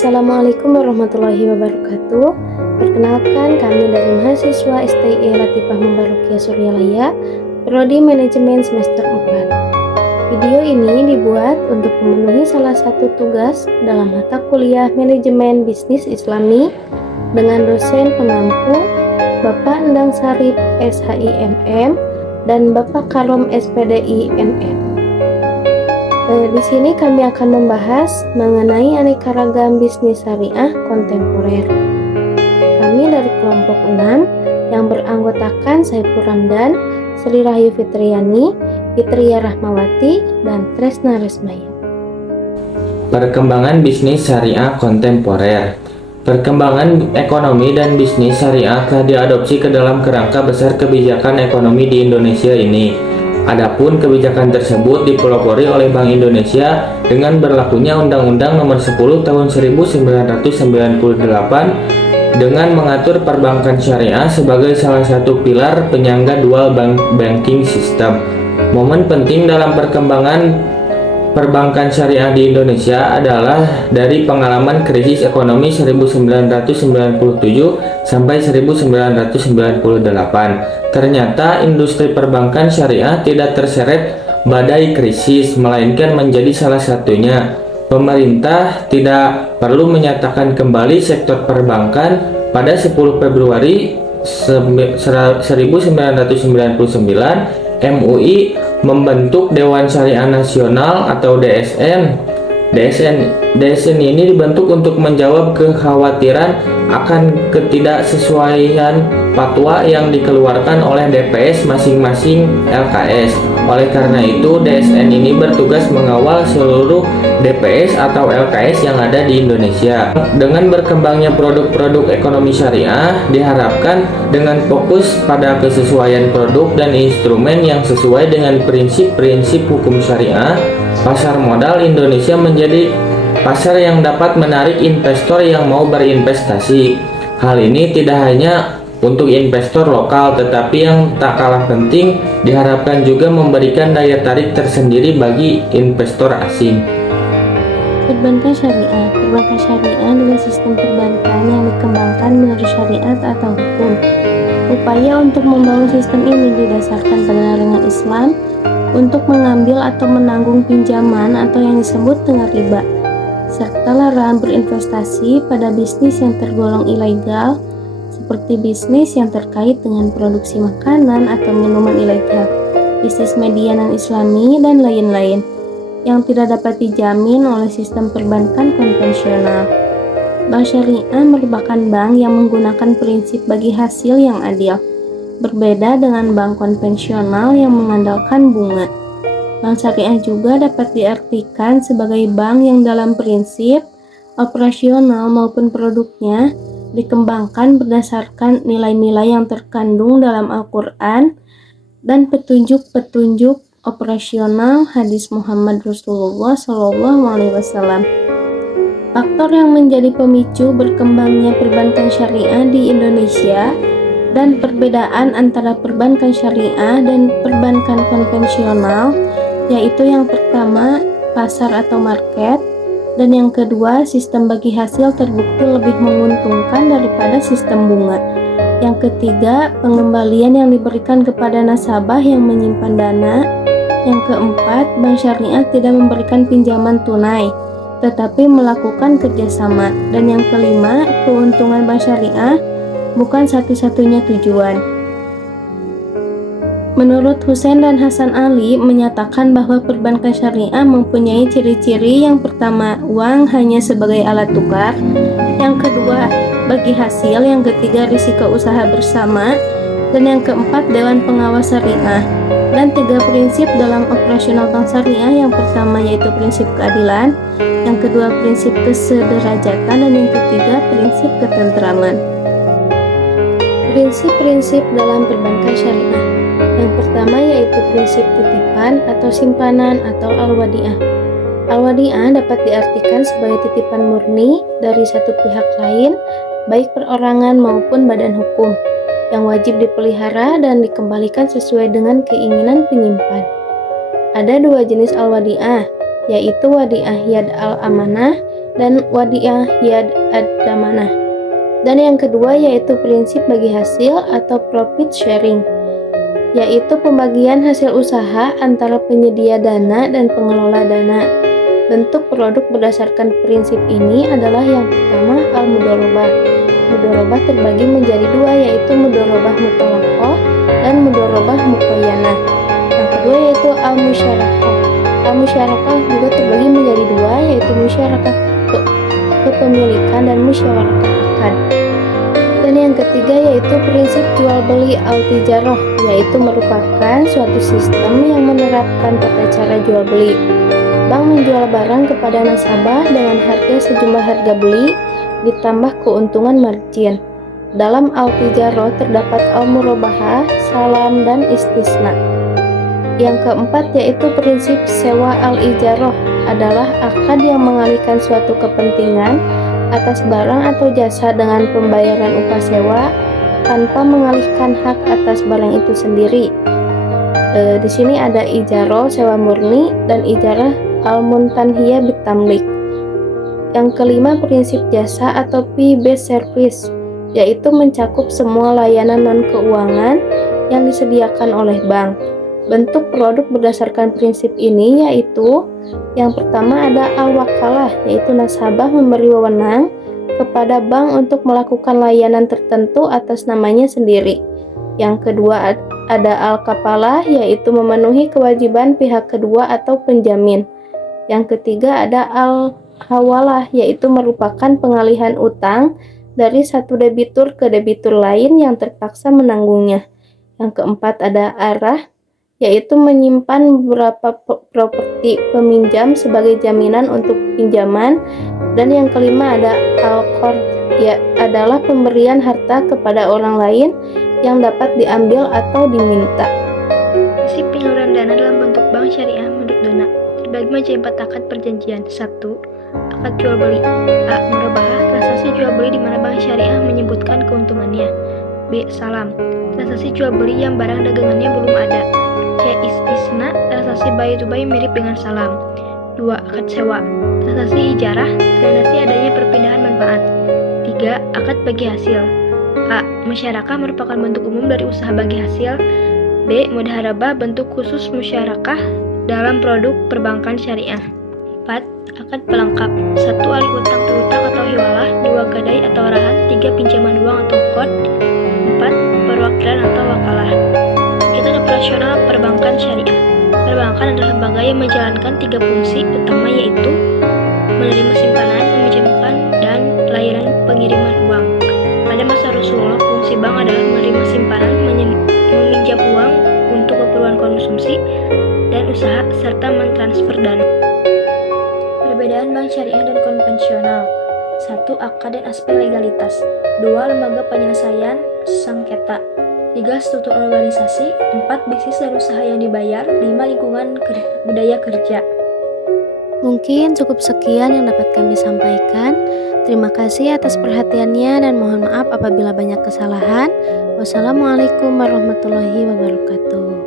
Assalamualaikum warahmatullahi wabarakatuh. Perkenalkan, kami dari mahasiswa STI Latifah Mubarokia Suryalaya, Prodi Manajemen semester 4. Video ini dibuat untuk memenuhi salah satu tugas dalam mata kuliah Manajemen Bisnis Islami dengan dosen pengampu Bapak Endang Sarip SHIMM dan Bapak Karom SPDI MM. Di sini kami akan membahas mengenai aneka ragam bisnis syariah kontemporer. Kami dari kelompok 6 yang beranggotakan Saiful Ramdan, Sri Rahayu Fitriani, Fitria Rahmawati, dan Tresna Resmaya. Perkembangan bisnis syariah kontemporer. Perkembangan ekonomi dan bisnis syariah telah diadopsi ke dalam kerangka besar kebijakan ekonomi di Indonesia ini. Adapun kebijakan tersebut dipelopori oleh Bank Indonesia dengan berlakunya Undang-Undang Nomor 10 Tahun 1998 dengan mengatur perbankan syariah sebagai salah satu pilar penyangga dual banking system. Momen penting dalam perkembangan perbankan syariah di Indonesia adalah dari pengalaman krisis ekonomi 1997 sampai 1998. Ternyata industri perbankan syariah tidak terseret badai krisis, melainkan menjadi salah satunya. Pemerintah tidak perlu menyatakan kembali sektor perbankan pada 10 Februari 1999, MUI membentuk Dewan Syariah Nasional atau DSN. DSN ini dibentuk untuk menjawab kekhawatiran akan ketidaksesuaian fatwa yang dikeluarkan oleh DPS masing-masing LKS. Oleh karena itu, DSN ini bertugas mengawal seluruh DPS atau LKS yang ada di Indonesia. Dengan berkembangnya produk-produk ekonomi syariah, diharapkan dengan fokus pada kesesuaian produk dan instrumen yang sesuai dengan prinsip-prinsip hukum syariah, pasar modal Indonesia menjadi pasar yang dapat menarik investor yang mau berinvestasi. Hal ini tidak hanya untuk investor lokal, tetapi yang tak kalah penting diharapkan juga memberikan daya tarik tersendiri bagi investor asing. Perbankan syariah. Perbankan syariah adalah sistem perbankan yang dikembangkan menurut syariat atau hukum. Upaya untuk membangun sistem ini didasarkan pada larangan Islam untuk mengambil atau menanggung pinjaman atau yang disebut dengan riba, serta larangan berinvestasi pada bisnis yang tergolong ilegal seperti bisnis yang terkait dengan produksi makanan atau minuman ilegal, bisnis media non-islami, dan lain-lain yang tidak dapat dijamin oleh sistem perbankan konvensional. Bank syariah merupakan bank yang menggunakan prinsip bagi hasil yang adil, berbeda dengan bank konvensional yang mengandalkan bunga. Bank syariah juga dapat diartikan sebagai bank yang dalam prinsip, operasional maupun produknya dikembangkan berdasarkan nilai-nilai yang terkandung dalam Al-Quran dan petunjuk-petunjuk operasional hadis Muhammad Rasulullah SAW. Faktor yang menjadi pemicu berkembangnya perbankan syariah di Indonesia dan perbedaan antara perbankan syariah dan perbankan konvensional, yaitu yang pertama pasar atau market, dan yang kedua sistem bagi hasil terbukti lebih menguntungkan daripada sistem bunga. Yang ketiga, pengembalian yang diberikan kepada nasabah yang menyimpan dana. Yang keempat, bank syariah tidak memberikan pinjaman tunai, tetapi melakukan kerjasama. Dan yang kelima, keuntungan bank syariah bukan satu-satunya tujuan. Menurut Husain dan Hasan Ali menyatakan bahwa perbankan syariah mempunyai ciri-ciri: yang pertama, uang hanya sebagai alat tukar; yang kedua, bagi hasil; yang ketiga, risiko usaha bersama; dan yang keempat, dewan pengawas syariah. Dan 3 prinsip dalam operasional bank syariah: yang pertama yaitu prinsip keadilan, yang kedua prinsip kesederajatan, dan yang ketiga prinsip ketentraman. Prinsip-prinsip dalam perbankan syariah. Yang pertama yaitu prinsip titipan atau simpanan atau al-wadi'ah. Al-wadi'ah dapat diartikan sebagai titipan murni dari satu pihak lain, baik perorangan maupun badan hukum, yang wajib dipelihara dan dikembalikan sesuai dengan keinginan penyimpan. Ada 2 jenis al-wadi'ah, yaitu wadi'ah yad al-amanah dan wadiyah yad ad-damanah. Dan yang kedua yaitu prinsip bagi hasil atau profit sharing, yaitu pembagian hasil usaha antara penyedia dana dan pengelola dana. Bentuk produk berdasarkan prinsip ini adalah yang pertama al-mudharabah. Mudharabah terbagi menjadi dua, yaitu mudharabah mutalaqah dan mudharabah muqayyanah. Yang kedua yaitu al-musyarakah. Al-musyarakah juga terbagi menjadi dua, yaitu musyarakah kepemilikan dan musyarakah akad. Dan yang ketiga yaitu prinsip jual beli al-tijarah, yaitu merupakan suatu sistem yang menerapkan tata cara jual beli. Bank menjual barang kepada nasabah dengan harga sejumlah harga beli ditambah keuntungan margin. Dalam al-tijarah terdapat al-murabahah, salam, dan istisna. Yang keempat yaitu prinsip sewa al-ijarah, adalah akad yang mengalihkan suatu kepentingan atas barang atau jasa dengan pembayaran upah sewa tanpa mengalihkan hak atas barang itu sendiri. Di sini ada ijarah sewa murni dan ijarah al-muntanhiyah bitamlik. Yang kelima prinsip jasa atau fee-based service, yaitu mencakup semua layanan non-keuangan yang disediakan oleh bank. Bentuk produk berdasarkan prinsip ini yaitu yang pertama ada al-wakalah, yaitu nasabah memberi wewenang kepada bank untuk melakukan layanan tertentu atas namanya sendiri. Yang kedua ada al-kafalah, yaitu memenuhi kewajiban pihak kedua atau penjamin. Yang ketiga ada al-hawalah, yaitu merupakan pengalihan utang dari satu debitur ke debitur lain yang terpaksa menanggungnya. Yang keempat ada arah, yaitu menyimpan beberapa properti peminjam sebagai jaminan untuk pinjaman. Dan yang kelima ada al-qard, adalah pemberian harta kepada orang lain yang dapat diambil atau diminta. Prinsip penyaluran dana dalam bentuk bank syariah menurut dana terbagi menjadi 4 akad perjanjian. 1. Akad jual beli. A. Murabahah, transaksi jual beli di mana bank syariah menyebutkan keuntungannya. B. Salam, transaksi jual beli yang barang dagangannya belum ada. C. Istisna, transaksi buy to buy mirip dengan salam. 2. Akad sewa, transaksi ijarah, transaksi adanya perpindahan manfaat. 3. Akad bagi hasil. A. Musyarakah merupakan bentuk umum dari usaha bagi hasil. B. Mudharabah, bentuk khusus musyarakah dalam produk perbankan syariah. 4. Akad pelengkap. 1. Alih utang piutang atau hiwalah. 2. Gadai atau arahan. 3. Pinjaman uang atau qard. 4. Perwakilan atau wakalah. Kita ada operasional perbankan syariah. Perbankan adalah lembaga yang menjalankan 3 fungsi utama, yaitu menerima simpanan, meminjamkan, dan layanan pengiriman uang. Pada masa Rasulullah, fungsi bank adalah menerima simpanan, meminjam uang untuk keperluan konsumsi dan usaha, serta mentransfer dana. Perbedaan bank syariah dan konvensional. 1. Akad dan aspek legalitas. 2. Lembaga penyelesaian sengketa. 3. Struktur organisasi. 4. Bisnis dan usaha yang dibayar. 5. Lingkungan budaya kerja. Mungkin cukup sekian yang dapat kami sampaikan. Terima kasih atas perhatiannya dan mohon maaf apabila banyak kesalahan. Wassalamualaikum warahmatullahi wabarakatuh.